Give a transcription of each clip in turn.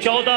14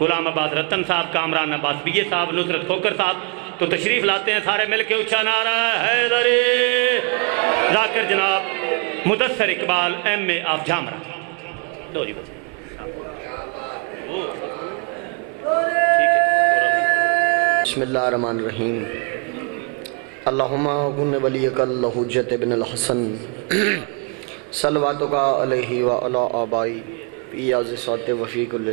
غلام عباس رتن صاحب، کامران عباس BA صاحب، نصرت کھوکر صاحب تو تشریف لاتے ہیں. سارے مل کے اونچا نعرہ حیدری. ذاکر جناب مدثر اقبال MA آف جامرہ. دو جی بس بسم اللہ الرحمن الرحیم. اللہم کن ولیک الحجت ابن الحسن صلواتک علیہ وعلی آبائی پیاز سات وفی کل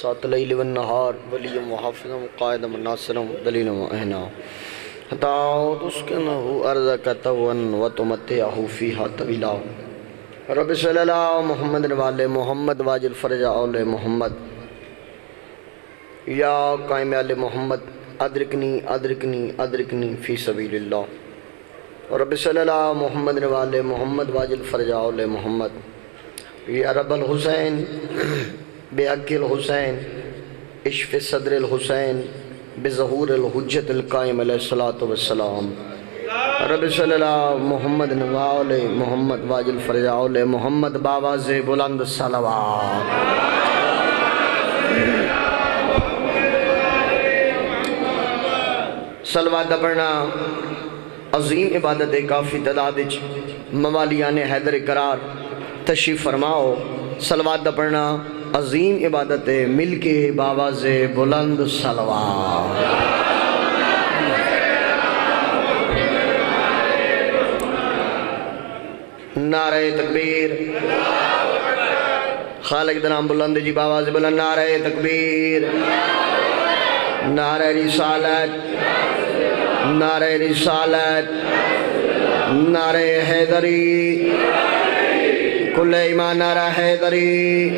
سات لیل والنہار ولیم وحافظم قائدم ناصرم دلیلم اہنا حتی تسکنہ ارضک تون وتمتعہ فیہا طویلا. رب صلی اللہ محمد والے محمد واجل فرج اول محمد یا قائم علی محمد ادرکنی ادرکنی ادرکنی فی سبیل اللہ. رب صلی اللہ محمد والے محمد واجل فرج اول محمد یا رب الحسین بحق الحسین اشف صدر الحسین بظہور الحجت القائم علیہ السلام. رب صلی اللہ محمد والے محمد واجل فرج اول محمد باواز بلند صلوات. صلوات پڑھنا عظیم عبادت کافی تعداد موالیان حیدر قرار تشریف فرماؤ. صلوات پڑھنا عظیم عبادت مل کے باواز بلند صلوات. نعرہ تکبیر. خالق دنام بلند جی باواز بلند. نعرہ تکبیر. نعرہ رسالت. نعرہ رسالت. نعرہ حیدری. کل ایمان نعرہ حیدری.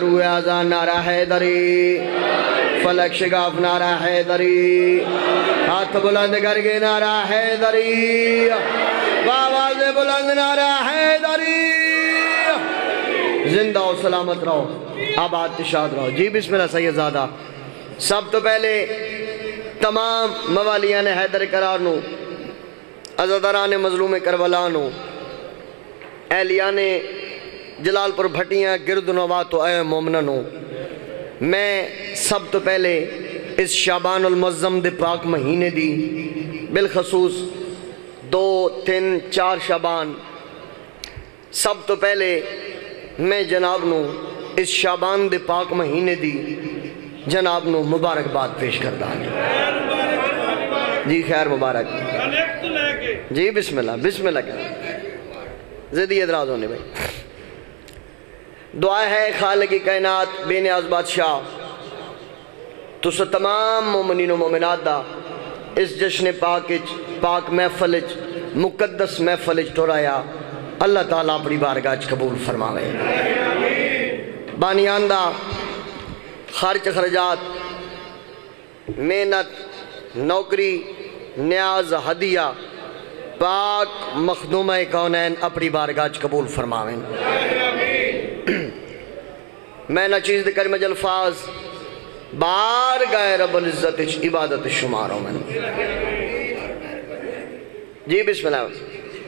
روح آزان نعرہ حیدری. فلک شگاف نعرہ حیدری. ہاتھ بلند کر کے نعرہ حیدری. آواز بلند نعرہ حیدری. زندہ و سلامت رہو، آباد تشاد رہو. جی بسم اللہ سید زادہ. سب تو پہلے تمام موالیان حیدر قرار نو، عزاداران مظلوم کربلا نو، اہلیان جلال پر بھٹیاں گرد نوات و اے مومنانو، میں سب تو پہلے اس شعبان المعظم دے پاک مہینے دی بالخصوص 2 3 4 شعبان سب تو پہلے میں جناب نو اس شعبان دے پاک مہینے دی جناب نو مبارک بات پیش کردہ. جی خیر مبارک. جی بسم اللہ بسم اللہ کر زدی ادراز ہونے بھائی. دعا ہے خالق کائنات بے نیاز بادشاہ تو سو تمام مومنین و مومنات دا اس جشن پاک محفلج مقدس محفلج ٹورایا اللہ تعالیٰ اپنی بارگاہ قبول فرماوے. بانیان دا خرچ خرجات محنت نوکری نیاز ہدیہ پاک مخدومہ کونین اپنی بارگاہ قبول فرماویں. میں نہ چیز دکر مجھ الفاظ بارگاہ رب العزت عبادت شماروں میں. جی بسم اللہ.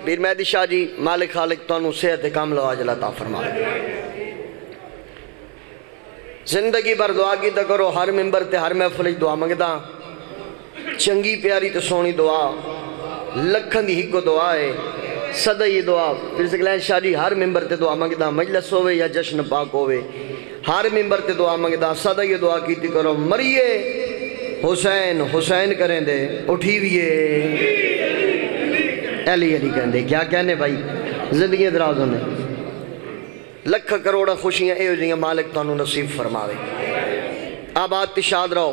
پیر مہدی شاہ جی مالک خالق تانوں صحت کاملہ عاجلہ عطا فرمائے. زندگی بھر دعا کی تا کرو، ہر ممبر تے ہر محفل دعا منگدا. چنگی پیاری تے سونی دعا لکھن دی ہی کو دعا ہے. صدا یہ دعا پھر سکلین شاہ جی ہر ممبر تے دعا منگدا، مجلس ہوئے یا جشن پاک ہوئے ہر ممبر تے دعا منگدا. صدا یہ دعا کیتی کرو، مریے حسین حسین کریں دے اٹھیویے علی علی کہیں دے. کیا کہنے بھائی زندگی دراز ہونے لکھ کروڑا خوشیاں اے ہو جائیں مالک تانوں نصیب فرماوے. آباد تشاد رہو.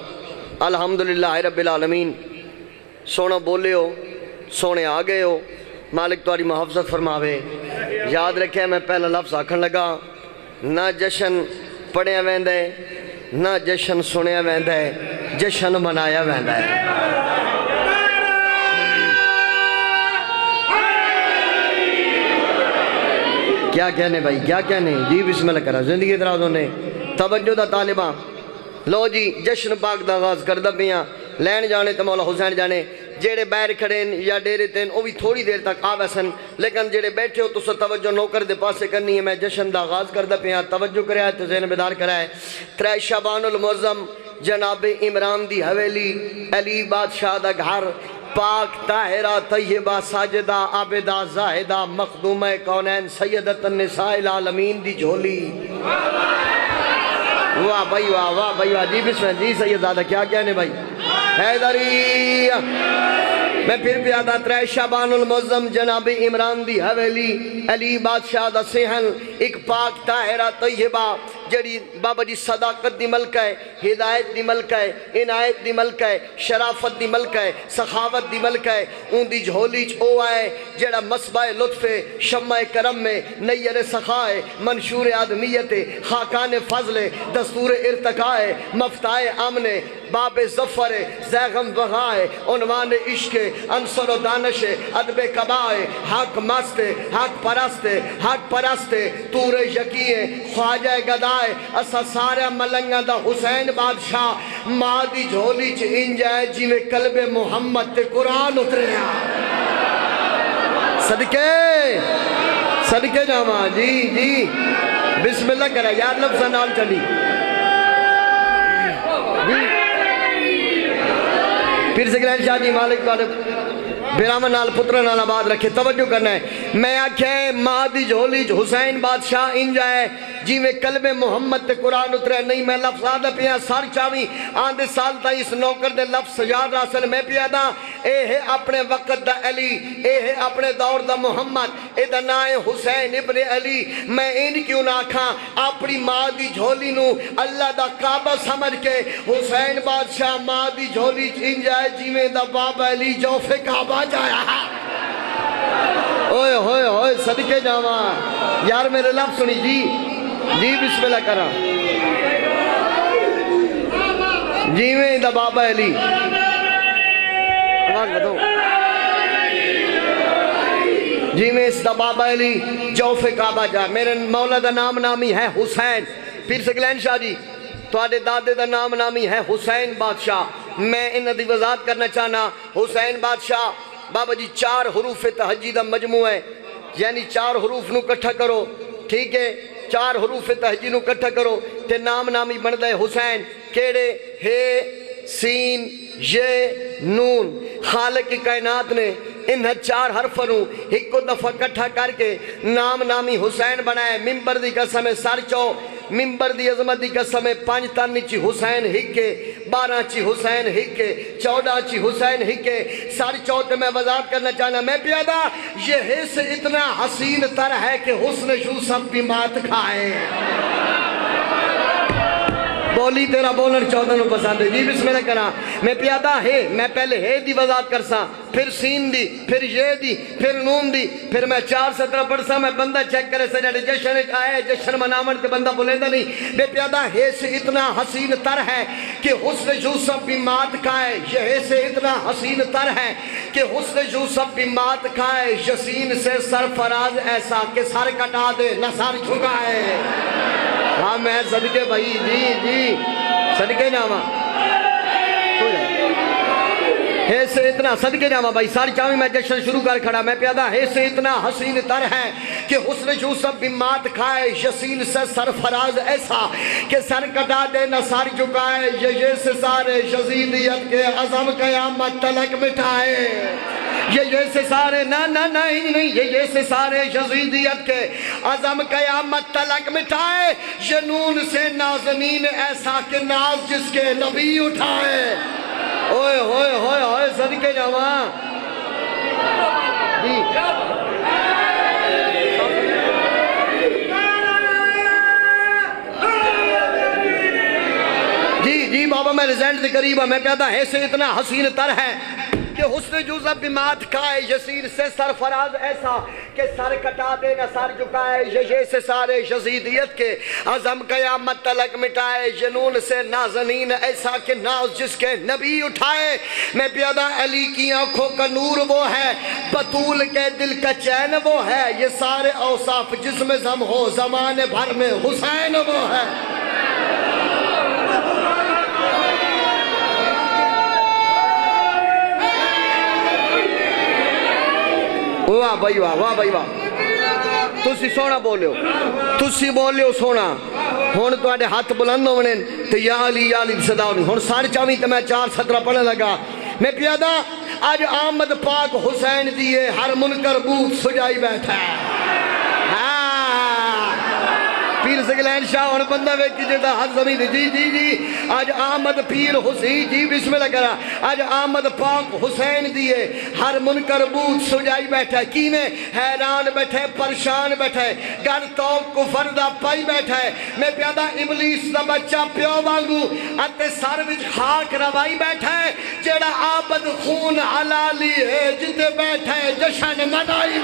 الحمدللہ رب العالمین. سونا بولے ہو سونے آگئے ہو مالک تاری محافظت فرماوے. یاد رکھے میں پہلا لفظ آکھن لگا نہ جشن پڑھیا ویندہ ہے نہ جشن سنیا ویندہ ہے، جشن منایا ویندہ ہے. کیا کہنے بھائی کیا کہنے. جی بسم اللہ کرا. زندگی دراز ہونے توجہ دا طالبان. لو جی جشن پاک دا آغاز کردہ پیاں. لین جانے تو مولا حسین جانے. جیڑے باہر کھڑے ہیں یا ڈیرے تین وہ بھی تھوڑی دیر تک آوے سن، لیکن جیڑے بیٹھے ہو تو سا توجہ نوکر دے پاسے کرنی ہے. میں جشن دا آغاز کردہ پہ توجہ کریا ہے تو ذہن بیدار کرا ہے. 3 شعبان المعظم جناب عمران دی حویلی علی بادشاہ دا گھر پاک طاہرہ طیبہ ساجدہ عابدہ زاہدہ مخدومہ کونین سیدت النساء العالمین دی جھولی. واہ بھائی واہ، واہ بھائی واہ. جی بسم اللہ. جی سیدزادہ کیا کہنے بھائی؟ حیدری. میں پھر پیادا 3 شعبان المعظم جناب عمران دی حویلی علی بادشاہ دا سہن ایک پاک طاہرہ طیبہ جڑی بابا جی صداقت دی ملک ہے، ہدایت دی ملک ہے، عنایت دی ملک ہے، شرافت دی ملک ہے، سخاوت دی ملک ہے. ان دی جھولی چ او آئے جڑا مصباح لطف شمع کرم میں نیر سخائے منشور آدمیت خاکان فضل دستور ارتقاء مفتاح امن باب ظفر زیغم بغائے عنوان عشق انصر و دانش ادب کبائے حق مست حق پرست تور یقین خواجہ گدائے اسا سارا ملنگا دا حسین بادشاہ ماں دی جھولی چ انجائے جیوے قلب محمد تے قرآن اتریا. صدقے جاما. جی جی بسم اللہ کرا یاد لفظ نال چلی. پھر سکرین شاہ جی مالک والے بیرامن نال پترن نال آباد رکھے. توجہ کرنا ہے. میں آکھے ماں دی جھولی حسین بادشاہ انجائے جی میں قلب محمد تے قرآن اترے. نہیں میں لفظ آدھا پیا سار چاوی آندھے سال تا اس نوکر دے لفظ سجاد راسل میں پیا دا اے ہے اپنے وقت دا علی اے ہے اپنے دور دا محمد اے دا نائے حسین ابن علی. میں ان کیوں نہ کھاں اپنی ماں دی جھولی نو اللہ دا کعبہ سمجھ کے حسین بادشاہ ماں دی جھولی انجائے جی میں دا بابا علی جوف کعبہ جایا. اوئے ہوئے ہوئے صدقے جاواں یار میرے لفظ سنی. جی جی بسم اللہ کرا. جی میں دا بابا علی آواز بتاؤ. جی میں اس دا بابا علی جوف کعبہ جا. میرے مولا دا نام نامی ہے حسین. پھر سکلین شاہ جی تو آدھے دادے دا نام نامی ہے حسین بادشاہ. میں انہ دی وضاحت کرنا چاہنا. حسین بادشاہ بابا جی 4 حروف تہجی دا مجموع ہے، یعنی 4 حروف نو کٹھا کرو. ٹھیک ہے 4 حروف تہجی نو کٹھا کرو تے نام نامی بندہ ہے حسین. کیڑے ہے سین یہ نون. خالق کائنات نے انہ 4 حرفنوں ایک کو دفعہ کٹھا کر کے نام نامی حسین بنائے. ممبر دی قسم سر چو ممبر دی عظمت دی قسم 5 تن چی حسین ہکے 12 چی حسین ہکے 14 چی حسین ہکے. سر چوتے میں وضاحت کرنا چاہنا. میں پیادا یہ حص اتنا حسین تر ہے کہ حسن یوسف بھی مات کھائے. بولی تیرا بولن 14 نو پسند ہے. جی بسم اللہ کرا. میں پیادا ہے میں پہلے ہے دی وضاحت کرسا پھر سین دی پھر یہ دی پھر نون دی پھر میں 4 17 پڑھسا. میں بندہ چیک کرے سے جانے جشن آئے جشن منامن تے بندہ بولیندہ نہیں. بے پیادا ہے سے اتنا حسین تر ہے کہ حسن یوسف بھی مات کھائے. یہ ہے سے اتنا حسین تر ہے کہ حسن یوسف بھی مات کھائے. یسین سے سرفراز ایسا کہ سر کٹا دے نہ سر جھکائے. ہاں میں صدقے بھائی. جی جی صدقے جاما ہے سے اتنا صدقے جاما بھائی. ساری چاہویں میں جشن شروع کر کھڑا. میں پیادا ہے سے اتنا حسین تر ہے کہ حسن یوسف بھی مات کھائے. یسین سے سرفراز ایسا کہ سر کٹا دے نہ سر جھکائے. یہ سے سارے یزیدیت کے عظم قیامت تلک مٹھائے. یہ سے سارے نہیں یہ سے سارے یزیدیت کے عظم قیامت تلک مٹھائے. جنون سے نازنین ایسا کہ ناز جس کے نبی اٹھائے. اوئے ہوئے ہوئے ہوئے صدقے جاواں. جی جی بابا میں ریزلٹ دے قریب ہوں. میں کہتا ہے سے اتنا حسین تر ہے کہ حسن یوسف بھی مات کھائے. یسیر سے سرفراز ایسا کہ سر کٹا دے نہ سر جھکائے. یہ سے سارے یزیدیت کے عظم قیامت تلک مٹائے. جنون سے نازنین ایسا کہ ناز جس کے نبی اٹھائے. میں پیادا علی کی آنکھوں کا نور وہ ہے بطول کے دل کا چین وہ ہے. یہ سارے اوصاف جس میں زم ہو زمانے بھر میں حسین وہ ہے. واہ بھائی واہ، واہ بھائی واہ، تسی سونا بولیو، تسی بولیو سونا. ہون تو آڑے ہاتھ بلند ہونے تو یا علی صدا ہونے. ہون ساڑھ چاویں تو میں 4 سطرہ پڑھنے لگا. میں پیادہ آج آمد پاک حسین دیئے ہر منکر بوت سجائی بیٹھا ہے. پیر سگلین شاہ اور بندہ ویکی جیدہ حد زمین. جی جی جی آج آمد پیر حسین. جی بسم اللہ کرا. آج آمد پاک حسین دیئے ہر منکر بوت سجائی بیٹھا ہے. کی میں حیران بیٹھے پریشان بیٹھے گر تو کفر دا پائی بیٹھا ہے. میں پیادہ ابلیس دا بچہ پیو وانگو اتے سر وچ خاک روائی بیٹھا ہے. جیڑا آبد خون حلالی ہے جتے بیٹھا ہے جشن منائی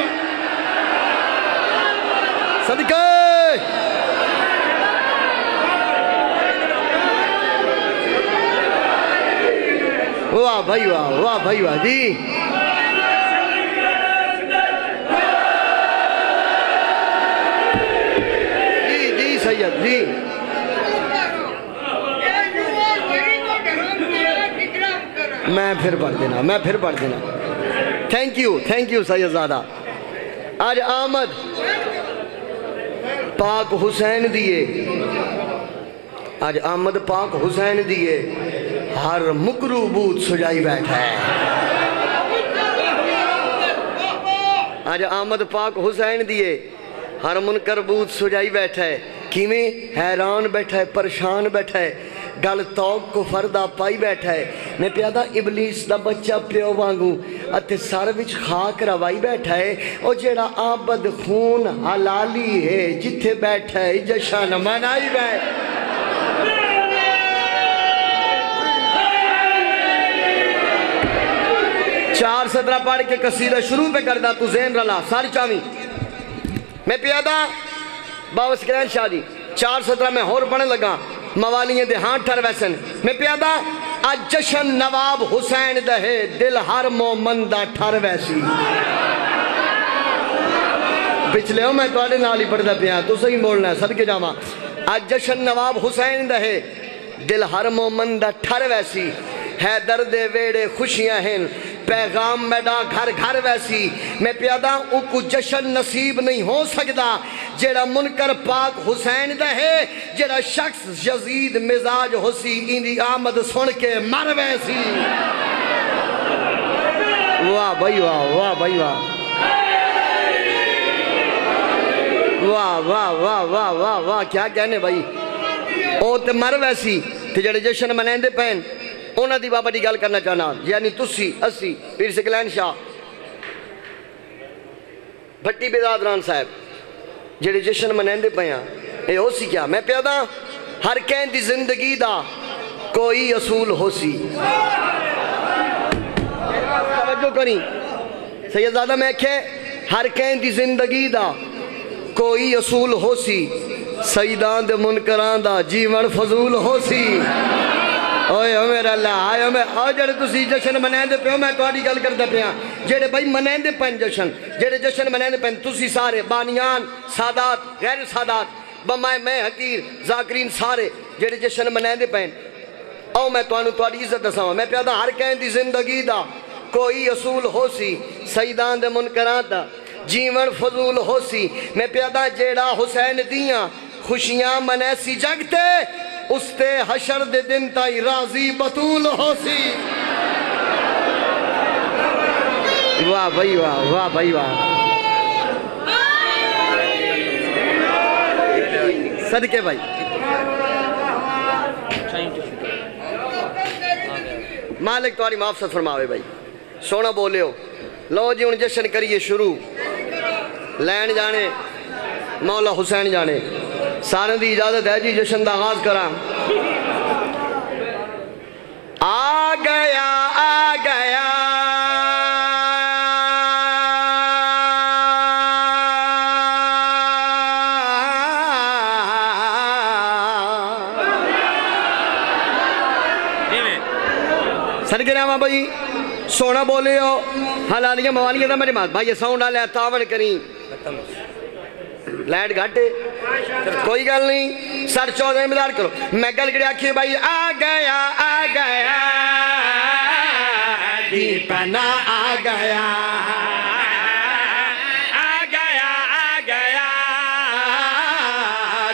صدقے. واہ بھائی واہ، واہ بھائی واہ. جی جی جی سید جی. میں پھر پڑھ دینا، میں پھر پڑھ دینا. تھینک یو سید زادہ. آج آمد پاک حسین دیئے، آج آمد پاک حسین دیئے ہر مکرو بوت سجائی بیٹھا ہے. آج آمد پاک حسین دیئے ہر منکر بوت سجائی بیٹھا ہے. کیویں حیران بیٹھا ہے پریشان بیٹھا ہے گل توق کو فردہ پائی بیٹھا ہے. میں پیادہ ابلیس دا بچہ پیو وانگوں اتے سر وچ خاک روائی بیٹھا ہے. او جیڑا آبد خون حلالی ہے جتھے بیٹھا ہے جشن منائی بیٹھا ہے. 4 سطرہ پڑھ کے قصیدہ شروع پہ کردہ تو زین رلا ساری چاویں. میں پیادہ بابا سکرین شاہ جی 4 سطرہ میں ہور پڑھنے لگا موالیاں دے ہاں ٹھر ویسن. میں پیادہ آج جشن نواب حسین دہے دل ہر مومن دا ٹھر ویسی. پچھلے ہوں میں توڑے نالی پڑھتا پیا تو صحیح بولنا ہے صدقے جاما. آج جشن نواب حسین دہے دل ہر مومن دا ٹھر ویسی. ہے درد ویڑے خوشیاں ہیں پیغام میڈا گھر گھر ویسی. میں پیادہ او کو جشن نصیب نہیں ہو سکتا جیڑا منکر پاک حسین دا ہے. جیڑا شخص یزید مزاج حسی اندی آمد سن کے مر ویسی. واہ بھائی واہ، واہ بھائی واہ، واہ واہ واہ واہ واہ واہ. کیا کہنے بھائی او تے مر ویسی تے جڑے جشن منین دے پہن اونا دی بابا دی گل کرنا چاہنا. یعنی تسی اسی پیر سکلین شاہ بھٹی بیدادران صاحب جڑے جشن منین دے پہن اے ہو سی کیا. میں پیادہ ہر کہیں دی زندگی دا کوئی اصول ہو سی. توجہ کریں سید زادہ میں کہ ہر کہیں دی زندگی دا کوئی اصول ہو سی. سیدان دے منکران دا جیون فضول ہو سی. اوئے میرا اللہ آئے ہمیں آؤ جڑے تسی جشن منین دے پہ ہو. میں توڑی گل کر دے پہ ہاں جڑے بھائی منین دے پہن جشن جڑے جشن منین دے پہن تسی سارے بانیان سادات غیر سادات بمائے میں حقیر ذاکرین سارے جڑے جشن منین دے پہن او میں توڑی عزت دسا ہوں. میں پیادہ ہر کہیں دی زندگی دا کوئی اصول ہو سی. سیدان دے منکران دا جیون فضول ہو سی. میں پیادہ جیڑا حسین دیاں خوشیاں منیسی جگتے اس تے حشر دے دن تائی راضی بطول ہو سی. واہ بھائی واہ، واہ بھائی واہ. صدقے بھائی مالک تواری معافظت فرماوے بھائی. سونا بولے ہو لو جی ان جشن کریے شروع. لین جانے مولا حسین جانے سارے دی اجازت ہے جی جشن دا آغاز کرام. آ گیا آ گیا صدقے نامہ بھائی. سونا بولے ہو حلالیاں موالیاں دا میرے مات بھائی یہ ساؤنڈ آلے تاون کریں لائٹ گھاٹے کوئی گل نہیں. سر 14 مدار کرو. میں گل گڑی آکھیں بھائی آ گیا دی پنا آ گیا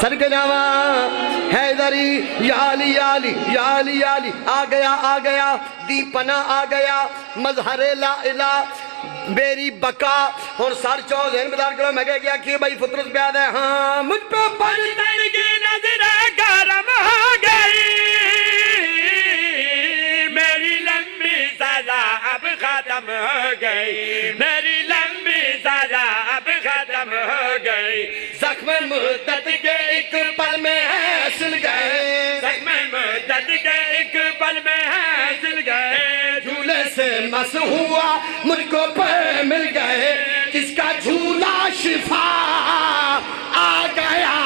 سر کے جاوا حیدری یا علی یا علی یا علی یا علی آ گیا دی پناہ آ گیا مظہر لا الہ میری بقا اور سر چو ذہن بدار کرو میں کہہ گیا کہ بھائی فطرت پیاد ہے ہاں مجھ پہ پڑھتن کی نظر کرم ہو گئی میری لمبی سزا اب ختم ہو گئی میری لمبی سزا اب ختم ہو گئی زخم مدت کے ایک پل میں حاصل گئے زخم مدت کے ایک پل میں حاصل گئے جھولے سے مس ہوا مجھ کو پہ مل گئے کس کا جھولا شفا آ گیا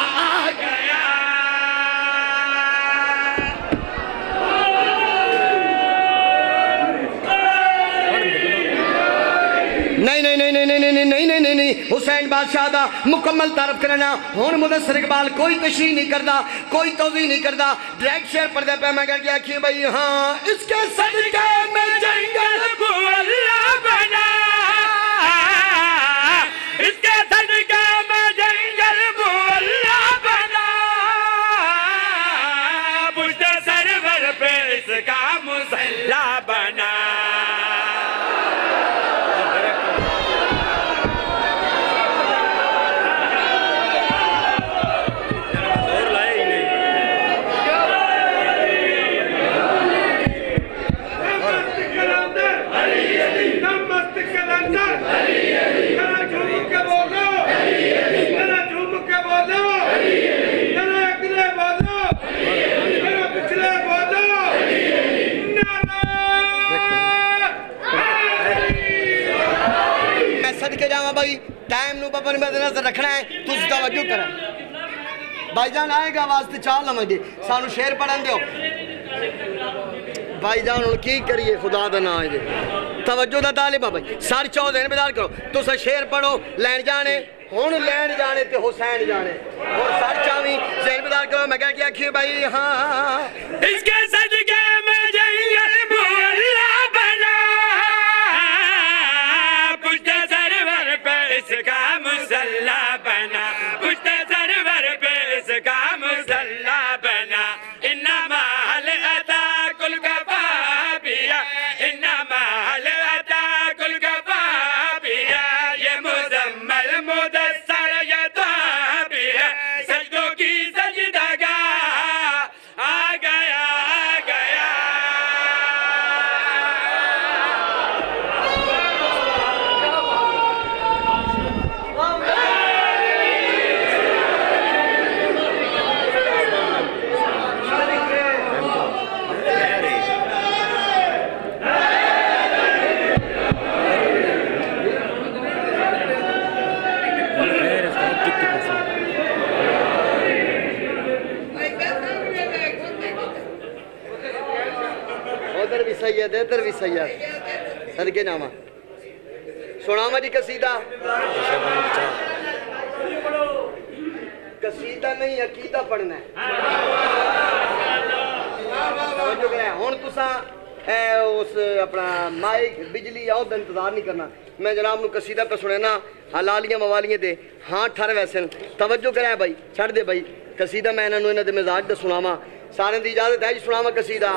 نہیں حسین بادشاہ دا مکمل تعارف کرنا ہون مدثر اقبال کوئی تشریح نہیں کردا کوئی توضیح نہیں کردا ڈائریکٹ شیئر پردے پہ میں کہہ گیا کہ بھئی ہاں اس کے صدقے میں جنگل مولا بنا اس کے صدقے میں جنگل مولا بنا پشت سرور پہ اس کا مسلح بنا بھائی ٹائم نو پاپا نے نظر رکھنا ہے تو اس توجہ کریں بھائی جان آئے گا واسطے چال لمیں گے سانو شیر پڑھن دیو بھائی جان کی کریے خدا دا نہ آئے دے توجہ دا طالبہ بھائی سار چاہو ذہن بیدار کرو تو سا شیر پڑھو لین جانے ہون لین جانے تے حسین جانے اور سار چاہویں ذہن بیدار کرو میں کہہ کیا کہ بھائی ہاں اس کے صدقے میں جنگل مولا بنا پشت سرور پہ اس کا مسلح بنا پشت سرور پہ اس کا مسلح بنا انما الاتاک الکبابیہ انما الاتاک الکبابیہ یہ مزمل مدثر یہ توابیہ سجدوں کی سجدگاہ آ گیا ادھر بھی سید صدقے نامہ سناما جی قصیدہ قصیدہ نہیں عقیدہ پڑھنا ہے ہون تساں اس اپنا مائک بجلی آؤ دا انتظار نہیں کرنا میں جناب نو قصیدہ پہ سنینا حلالیاں موالیاں دے ہاں ٹھر ویسن توجہ کریں بھائی چھڑ دے بھائی قصیدہ میں انہوں دے مزاج دا سناما سارے دی اجازت ہے جی سناما قصیدہ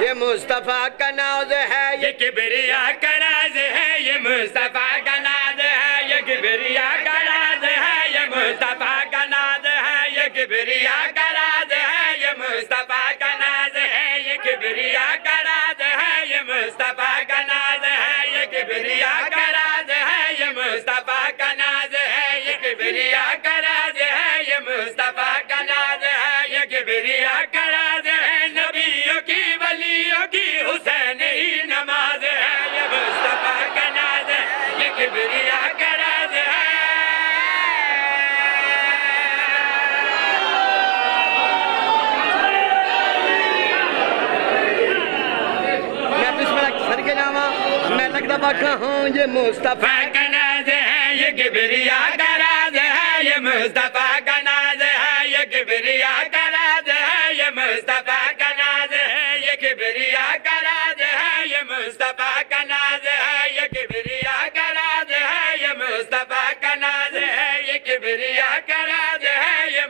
یہ مصطفیٰ کا ناز ہے یہ کبریا کا راز ہے یہ مصطفیٰ کا ناز ہے یہ کبریا کا راز ہے یہ مصطفیٰ کا ناز ہے یہ کبریا کا راز ہے یہ مصطفیٰ کا ناز ہے یہ کبریا کا راز ہے یہ مصطفیٰ کا ناز ہے یہ کبریا کا راز ہے یہ مصطفیٰ کا ناز ہے یہ کبریا کا راز ہے یہ مصطفیٰ کا ناز ہے یہ کبریا کا راز ہے نبیوں کی ولیوں کی حسین ہی نماز ہے یہ مصطفیٰ کا ناز ہے یہ کبریا کا راز ہے میں بسم اللہ سر کے نامہ میں لگتا باکھا ہوں یہ مصطفیٰ کا ناز ہے یہ کبریا کا راز ہے یہ مصطفیٰ کا ناز ہے یہ کبریا کا راز ہے یہ مصطفیٰ کا ناز ہے یہ کبریا کا راز ہے یہ مصطفیٰ کا ناز ہے یہ کبریا کا راز ہے یہ مصطفیٰ کا ناز ہے یہ کبریا کا راز ہے یہ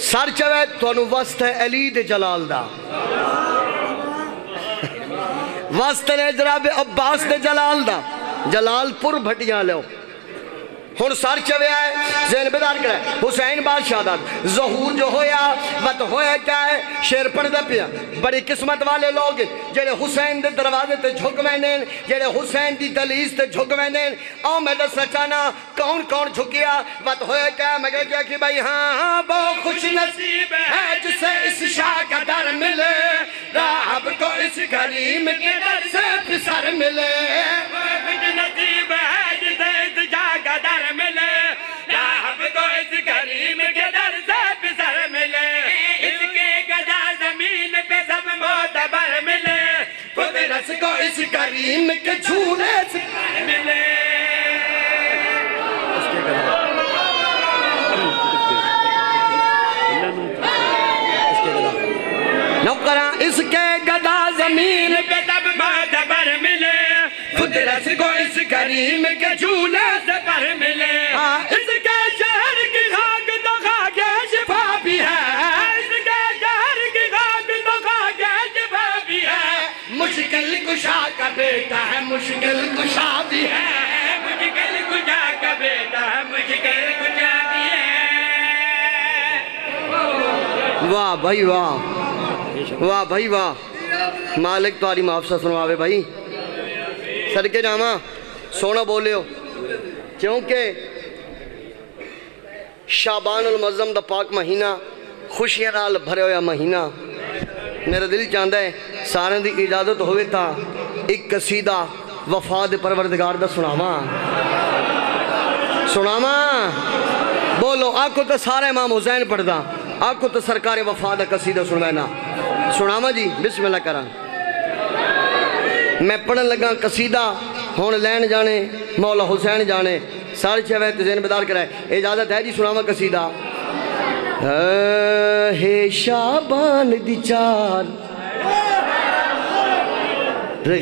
سر چوے تو وسط ہے علی دے جلال دا وسط ہے جناب عباس دے جلال دا جلال پور بھٹیاں لو ہن سر چوے آئے ذہن بیدار کرے حسین بادشاہ دا ظہور جو ہویا وقت ہویا کیا ہے شیر پڑھ دا پیا بڑی قسمت والے لوگ جڑے حسین دے دروازے تے جھک وینین جڑے حسین دی دلیز تے جھک وینین او میں دس سچانا کون کون جھکیا وقت ہویا کیا میں کہا کہ بھائی ہاں بہت خوش نصیب ہے جسے اس شاہ کا در ملے راہب کو اس کریم کے در سے پسر ملے خوش نصیب ہے جسے اس شاہ کا در ملے راہب کو اس کریم کے در سے پسر ملے اس کے گدا زمین پہ سب معتبر ملے قدرت کو اس کریم کے جھولے سے ملے نوکرہ اس کے گدا زمین پہ سب معتبر ملے قدرت کو اس کریم کے جھولے سے پر ملے اس کے شہر کی خاک تو خاک شفا بھی ہے اس کے شہر کی خاک تو خاک شفا بھی ہے مشکل کشا کا بیٹا ہے مشکل کشا بھی ہے مشکل کشا کا بیٹا ہے مشکل کشا بھی ہے واہ بھائی واہ واہ بھائی واہ مالک تاری معافصہ سنواوے بھائی صدقے جامعہ سونا بولے ہو کیونکہ شعبان المعظم دا پاک مہینہ خوشیاں نال بھرے ہویا مہینہ میرا دل چاہتا ہے سارے دی اجازت ہوئے تا ایک قصیدہ وفاد پروردگار دا سناما بولو آکو تو سارا امام حسین پڑھ دا آکو تو سرکار وفاد دا قصیدہ سناما جی بسم اللہ کرا میں پڑھن لگا قصیدہ ہون لین جانے مولا حسین جانے سارے چھوے ذہن بیدار کرائے اجازت ہے جی سناما قصیدہ ہے شعبان دی چار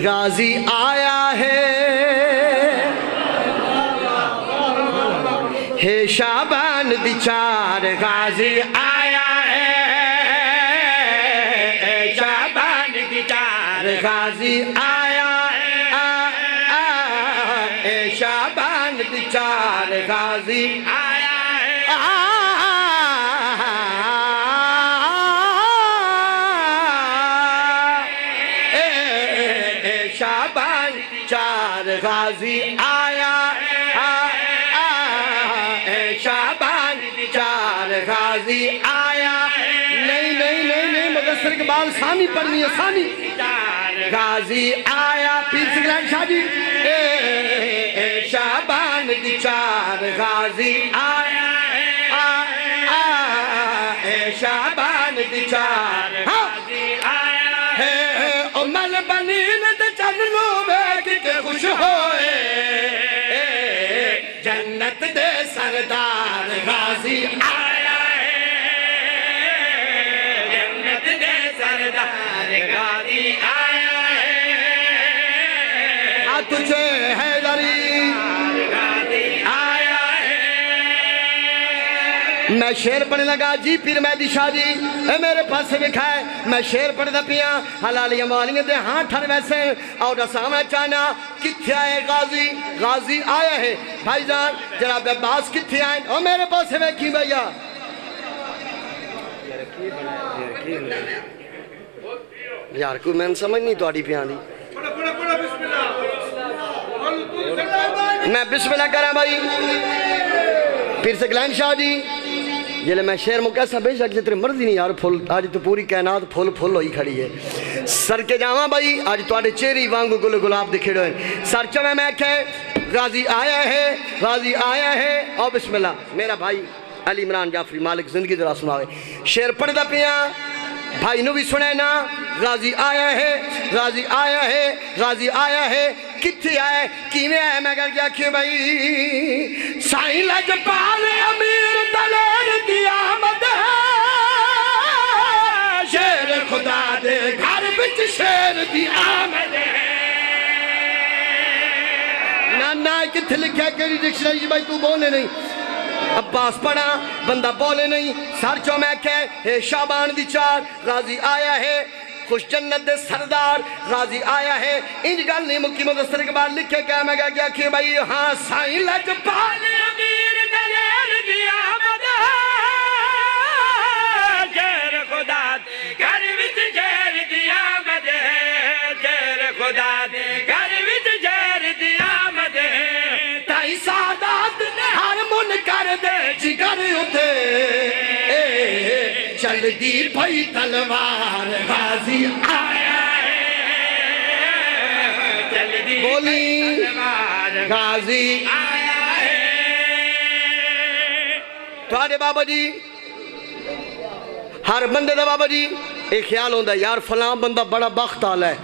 غازی آیا ہے شعبان دی چار غازی آیا ہے شعبان دی چار غازی آیا ہے شعبان دی چار غازی آیا ہے شعبان چار غازی آیا شعبان چار غازی آیا نہیں مدثر اقبال ثانی پڑھنی ہے ثانی غازی آیا پیر سگران شاہ جی شعبان دی چار غازی آیا شعبان دی چار غازی آیا امال بنین تے چنلو بیک کے خوش ہوئے جنت دے سردار غازی آیا ہے جنت دے سردار غازی آیا ہے تجھے حیدری غازی آیا ہے میں شیر پڑھنے لگا جی پیر مہدی شاہ جی اے میرے پاس سے بکھائے میں شیر پڑھنے پیا حلالی امالیاں دے ہاں ٹھر ویسے اور سامنے چاہنا کتھے آئے غازی آیا ہے بھائی جان جناب عباس کتھے آئے اور میرے پاس سے بیکھی بھائیا یار کوئی میں سمجھ نہیں تو آڑی پیان دی میں بسم اللہ کریں بھائی پیر سگلین شاہ جی جلے میں شیر مو کیسا بے شک جتنے مرضی نہیں یار پھول آج تو پوری کائنات پھول ہوئی کھڑی ہے سر کے جاواں بھائی آج تو آڑے چیری وانگو گل گلاب دکھے رہے ہیں سر چوے میں کہے غازی آیا ہے اور بسم اللہ میرا بھائی علی عمران جعفری مالک زندگی درہ سناوے شیر پڑھ دا پیا بھائی نو بھی سنے نا غازی آیا ہے کتھی آئے کیویں آئے میں کہا کیا کیوں بھائی سائیں لجپال امیر دلیر دی آمد ہے شیر خدا دے گھر بچ شیر دی آمد ہے نا کتھے لکھے کری ڈکشنری بھائی تو بولے نہیں عباس پڑھا بندہ بولے نہیں سر چومیک ہے شابان دی چار غازی آیا ہے خوش جنت دے سردار غازی آیا ہے انج گل نہیں مکی مدثر کے بعد لکھے کیا میں کیا کہ بھائی ہاں سائیں لج پال امیر دلیر دی آمد جیر خدا گھر وچ جیر دی آمد جیر خدا گھر وچ جیر دی آمد تائی سادات ہر من کر دے جگر اٹھے چل دی بھائی تلوار غازی آیا ہے چل دی بولی غازی آیا ہے تھوڑے بابا جی ہر بندے دا بابا جی ایک خیال ہوندہ یار فلاں بندہ بڑا بخت آلہ ہے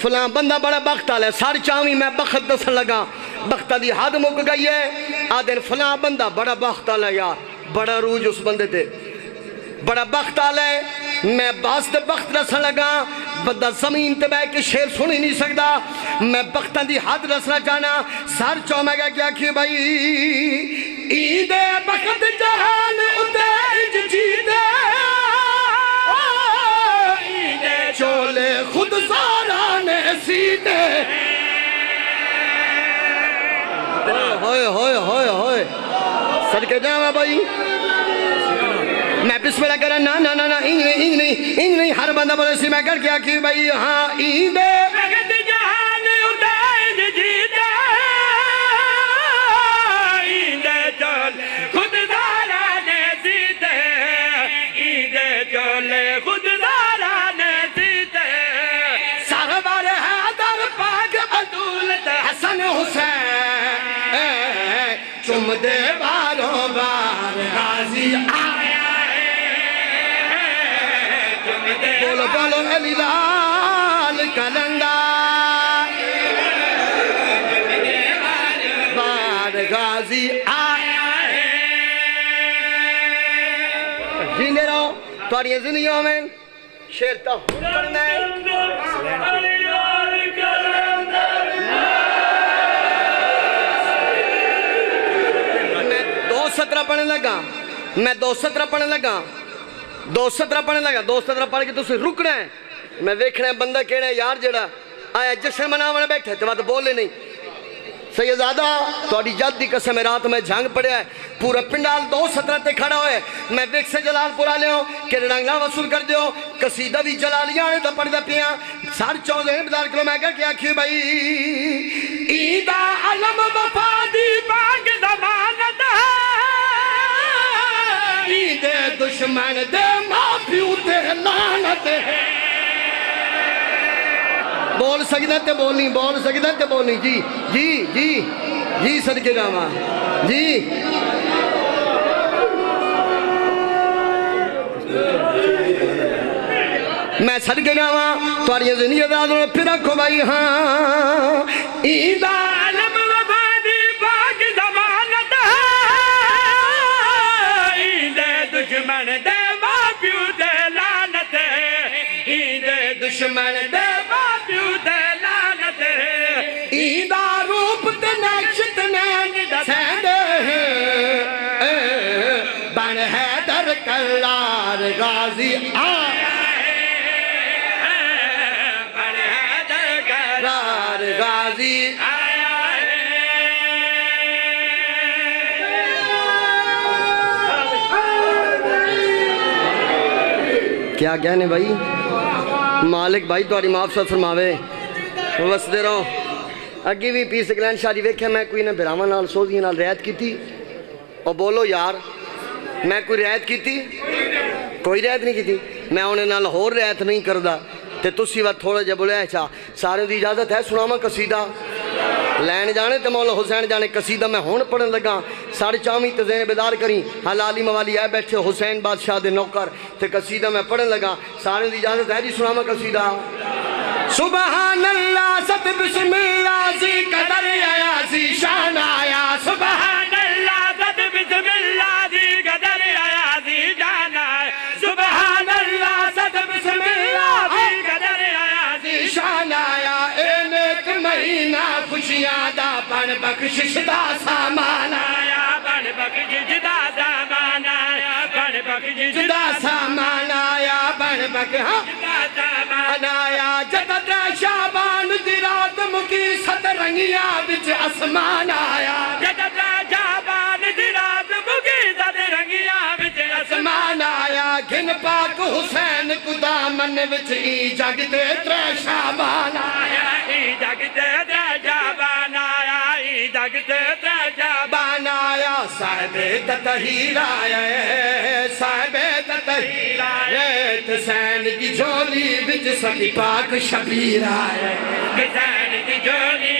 فلاں بندہ بڑا بخت آلہ ہے سار چاہویں میں بخت دسن لگا بختہ دی حد مک گئی ہے آدھن فلاں بندہ بڑا بخت آلہ ہے یار بڑا روج اس بندے تے بڑا بخت آلہ ہے میں باس دے بخت رسن لگا بندہ زمین تے بے کے شیر سنی نہیں سکتا میں بختان دی حد رسنا چاہنا سار چاہ میں کیا کہ بھائی عید بخت جہان اتیج جیتے عید چولے خود زارانے سیتے ہوئے ہوئے ہوئے ہوئے صدقے جاؤں بھائی میں بسم اللہ کرا نا نا نا نا انج نہیں ہر بندہ بولے سی میں کر کیا کہ بھائی ہاں عید بخت جہان اتیج جیتے عید چول خود زارانے سیتے عید چول خود زارانے سیتے سرور حیدر پاک عدولت حسن حسین چم دے باروں بار غازی آیا بولو بولو علی لال کلندہ بار غازی آیا ہے جیندے رہو توڑی زندگیوں میں شیر تحفظ کرنا ہے میں 2 سطرہ پڑھنے لگا 2 سطرہ پڑھ کے تو اسے رکنا ہے میں دیکھنا ہے بندہ کہنا ہے یار جڑا آیا جشن مناونے بیٹھے تو بات بولے نہیں سیدزادہ توڑی جد دی قسم رات میں جھانگ پڑیا ہے پورا پنڈال 2 سطرہ تے کھڑا ہوئے میں دیکھ سے جلال پورا لے ہوں کہ رنگلا وصول کر دیو قصیدہ بھی جلالیاں نے تو پڑھ دا پیاں سار 14 بدار کلو میں کیا کیا بھائی عیدہ علم وفادی باغ زمانت ہے عید دشمن دے مافیو تے لعنت ہے بول سکتا تے بولنی بول سکتا تے بولنی جی جی جی جی صدقے جاواں جی میں صدقے جاواں تمہاری زندگی دادوں پھر رکھو بھائی ہاں عید عالم وفادی باغ ضمانت ہے عید دشمن دے مافیو تے لعنت ہے عید دشمن دے غازی آیا ہے بڑھ حیدر کرار غازی آیا ہے کیا کہنے بھائی مالک بھائی توڑی معاف سے فرماوے وس دے رہو اگی بھی پیس اگلین شادی ویکھے میں کوئی نے برامان نال سوزی نال رعایت کی تھی اور بولو یار میں کوئی رعایت کی تھی کوئی رعایت نہیں کی تھی میں انہیں نال ہور رعایت نہیں کردہ تے تسی وقت تھوڑا جب بولے چاہ سارے دی اجازت ہے سناما قصیدہ لین جانے تے مولا حسین جانے قصیدہ میں ہون پڑھن لگا 4:30 تے ذہن بیدار کری حلالی موالی آئے بیٹھے حسین بادشاہ دے نوکر تے قصیدہ میں پڑھن لگا سارے دی اجازت ہے جی سناما قصیدہ سبحان اللہ ست بسم اللہ زی قدر آیا زی شان آیا سبحان اللہ ست بسم اللہ زی قدر آیا زی جان آیا سبحان اللہ ست بسم اللہ زی قدر آیا زی شان آیا این ایک مہینہ خوشیاں دا بن بخشش دا سامان آیا بن بخش جدا سامان آیا بن بخش جدا سامان آیا بن بخش جدا سامان آیا جدد شابان دی رات مکی سترنگیاں بچ اسمان آیا جدد شابان دی رات مکی سترنگیاں بچ اسمان آیا گھن پاک حسین کو دامن وچ ای جگ تے ترے شابان آیا ای جگ تے ترے شابان آیا ای جگ تے ترے شابان آیا صاحب تطہیر آیا صاحب تطہیر آیا حسین کی جھولی وچ سکی پاک شبیر آیا حسین کی جھولی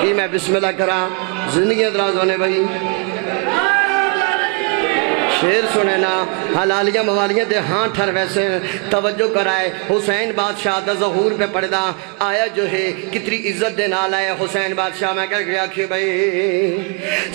جی میں بسم اللہ کرا زندگی دراز ہونے بھائی شیر سنے نا حلالیاں موالیاں دے ہاں ٹھر ویسے توجہ کرائے حسین بادشاہ دا ظہور پہ پڑھدا آیا جو ہے کتنی عزت دے نال آئے حسین بادشاہ میں کہہ گیا کہ بھئی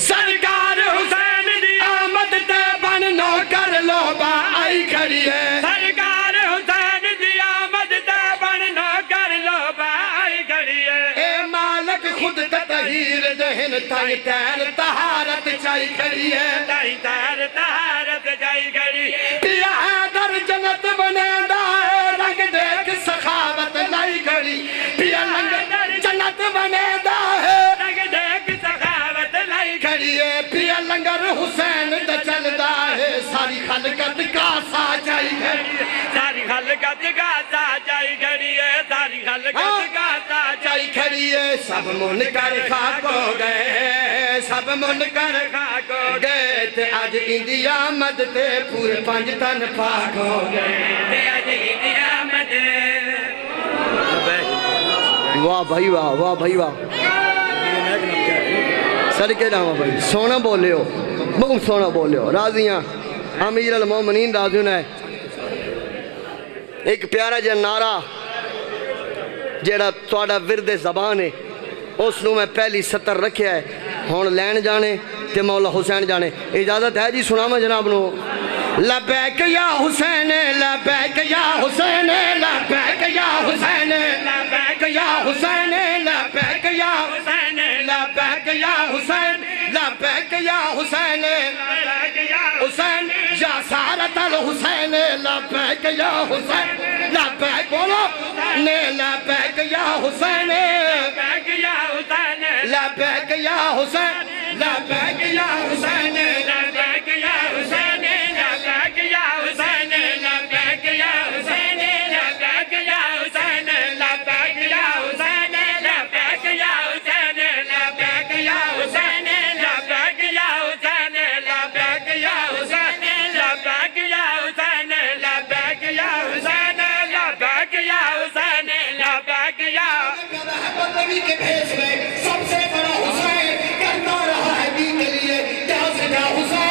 سرکار حسین دی آمد تے بن نوکر لوبا آئی کھڑی ہے سرکار حسین دی آمد تے بن نوکر لوبا آئی کھڑی ہے اے مالک خود تطہیر دہن تائی تیر طہارت چائی کھڑی ہے تائی تیر طہارت چائی کھڑی پیا حیدر جنت بنے دائے رنگ دیکھ سخاوت لائی کھڑی پیا لنگر جنت بنے دائے رنگ دیکھ سخاوت لائی کھڑی ہے پیا لنگر حسین دا چل دائے ساری خلقت کا سا چائی کھڑی ہے ساری خلقت کا سا چائی کھڑی ہے ساری خلقت کا سا چائی کھڑی ہے سب منکر خاک ہو گئے سب منکر خاک ہو گئے تے آج اندی آمد تے پورے پانچ تن پاک ہو گئے تے آج اندی آمد واہ بھائی واہ واہ بھائی واہ سر کے نام بھائی سونا بولے ہو بہت سونا بولے ہو راضیاں امیر المومنین راضیوں نے ایک پیارا جا نعرہ جیڑا توڑا ورد زبان ہے اس نو میں پہلی سطر رکھے ہے ہون لین جانے تے مولا حسین جانے اجازت ہے جی سنا میں جناب نو لبیک یا حسین لبیک یا حسین لبیک یا حسین لبیک یا حسین لبیک یا حسین لبیک یا حسین لبیک یا حسین حسین یا سارت الحسین لبیک یا حسین لبیک بولو لبیک یا حسین لبیک یا حسین لبیک یا حسین لبیک یا حسین لبیک یا حسین لبیک یا حسین لبیک یا حسین لبیک یا حسین لبیک یا حسین لبیک یا حسین لبیک یا حسین لبیک یا حسین لبیک یا حسین لبیک یا حسین لبیک یا حسین لبیک یا حسین لبیک یا نبی کے بھیس میں سب سے بڑا حسین کرتا رہا ہے دین کے لیے کیا سجا حسین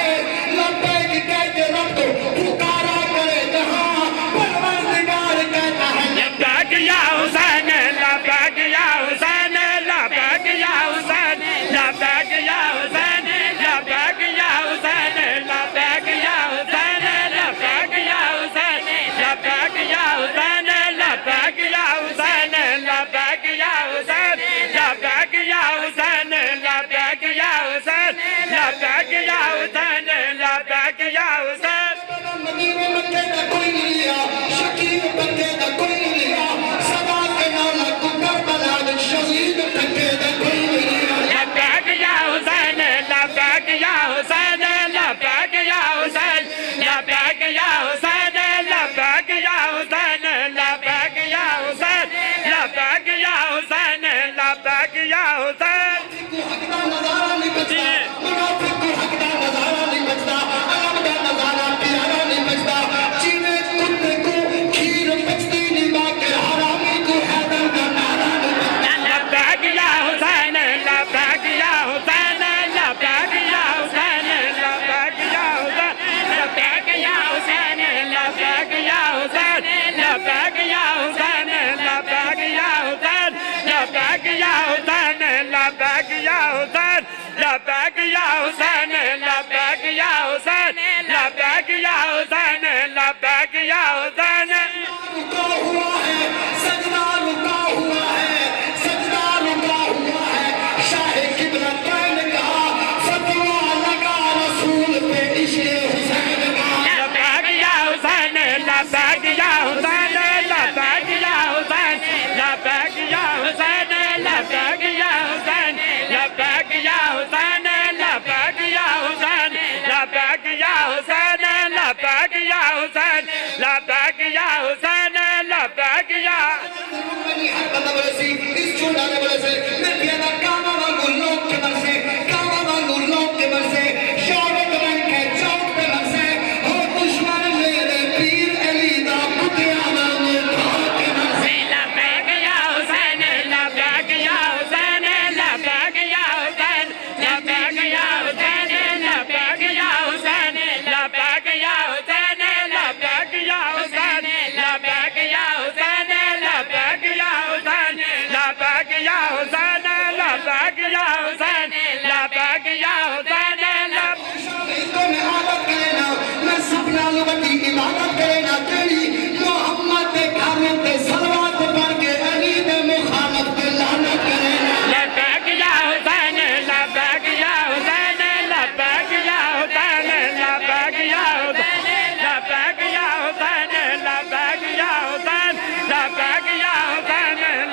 نال وڈی عبادت کرے نہ کیڑی محمد دے گھر تے صلوات پڑھ کے علی دے مخالف تے لعنت کرے نا لبیک یا حسین لبیک یا حسین لبیک یا حسین لبیک یا حسین لبیک یا حسین لبیک یا حسین لبیک یا حسین لبیک یا حسین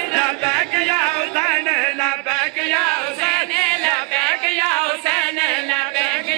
لبیک یا حسین لبیک یا حسین لبیک یا حسین لبیک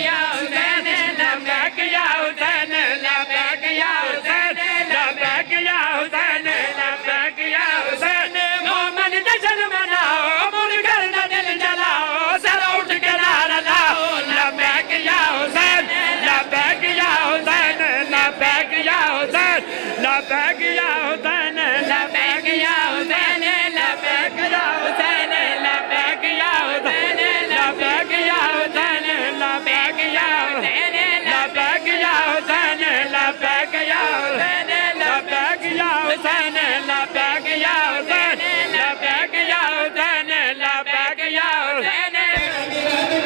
یا حسین لبیک یا حسین لبیک یا حسین لبیک یا حسین لبیک یا حسین مومن جشن مناؤ منکر نہ دل جلاؤ سر اٹھ کے نعرہ لاؤ لبیک یا حسین لبیک یا حسین لبیک یا حسین لبیک یا حسین لبیک یا حسین لبیک یا حسین لبیک یا حسین لبیک یا حسین لبیک یا حسین لبیک یا حسین لبیک یا حسین لبیک یا حسین لبیک یا حسین لبیک یا حسین لبیک یا حسین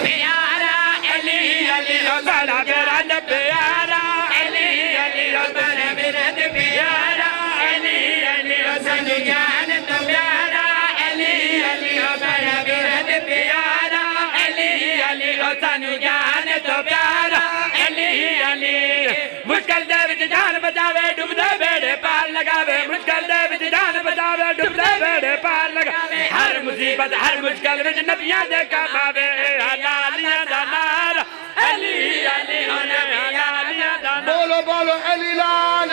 پیارا علی علی حسین برد پیارا علی علی حسین برد پیارا علی علی حسین جان تو پیارا علی علی حسین برد پیارا علی علی حسین جان تو پیارا علی علی مشکل دے وچ جان بچاوے ڈوبدے بیڑے پار لگاوے مشکل دے وچ جان بچاوے ڈوبدے بیڑے پار لگاوے ہر مصیبت ہر مشکل وچ نبیاں دے کام آوے حلالیاں دا نعرہ علی علی حلالیاں دا نعرہ بولو بولو علی لال